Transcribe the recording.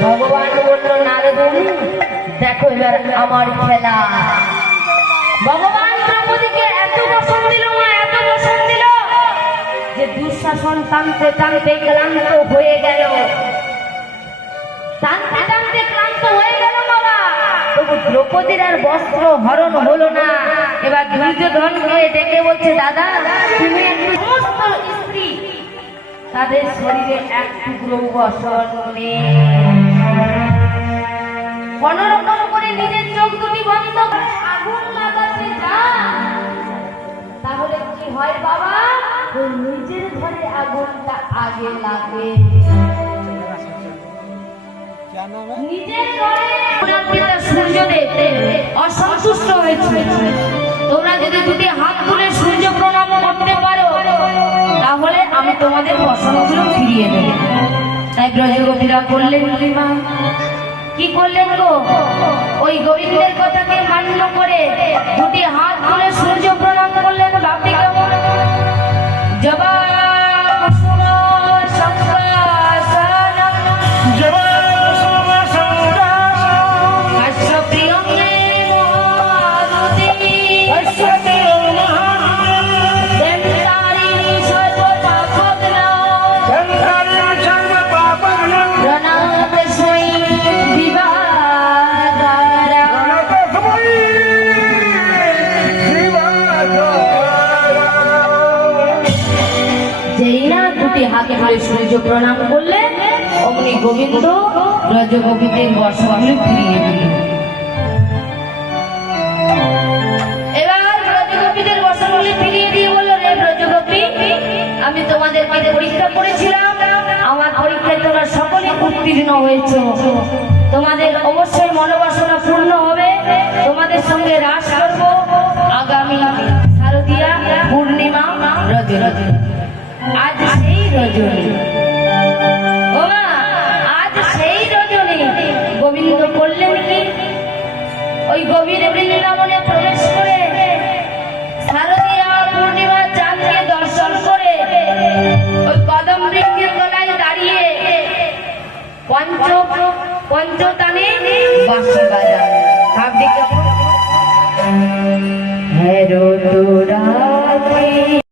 ভগবান বলল নারদুল দেখো এবার আমার খেলা। ভগবান দ্রৌপদীকে এত বসন দিল মা, এত বসন দিল যে দুঃশাসন টানতে টানতে ক্লান্ত হয়ে গেল, টানতে টানতে ক্লান্ত হয়ে গেল বাবা। তবু দ্রৌপদীর আর বস্ত্র হরণ হলো না। এবার দুর্যোধনকে ডেকে বলছে দাদা তুমি একটু সমস্ত স্ত্রী তাদের শরীরে এক টুকরো বসন নেই, কোনরকম করে নিজের চোখ দুটি বন্ধ করে আগুন লাগাতে যা, তাহলে কি হয় বাবা, নিজের ঘরে আগুনটা আগে লাগে। নিজের ঘরে সূর্যদেব অসন্তুষ্ট হয়েছে, তোমরা যদি দুটি হাত তুলে সূর্য প্রণাম করতে পারো তাহলে আমি তোমাদের বসনগুলো ফিরিয়ে দেব। তাই ব্রজগোপীরা বললেন মা কি করলেন গো, ওই গোবিন্দের কথাকে মান্য করে দুটি হাত তুলে সূর্য প্রণাম করলেন। বাপি কেমন জবা সূর্য প্রণাম করলে অগ্নি গোবিন্দ ব্রজগোপীদের বসনগুলি ফিরিয়ে দিল। এবার ব্রজগোপীদের বসনগুলি ফিরিয়ে দিয়ে বলল রে ব্রজগোপী আমি তোমাদেরকে পরীক্ষা করেছিলাম, আমার পরীক্ষায় তোমরা সকলে উত্তীর্ণ হয়েছে, তোমাদের অবশ্যই মনোবাসনা পূর্ণ হবে, তোমাদের সঙ্গে রাস করব আগামী শারদীয়া পূর্ণিমা রজনী। আজ সেই রজনী, আজ সেই রজনী গোবিন্দ করলেন কি, ওই গভীর বৃন্দাবনে প্রবেশ করে শারদীয়া পূর্ণিমা চাঁদকে দর্শন করে ওই কদম বৃক্ষের তলায় দাঁড়িয়ে পঞ্চতানে বাঁশি বাজান। ভাবছি কেমন হ্যাঁ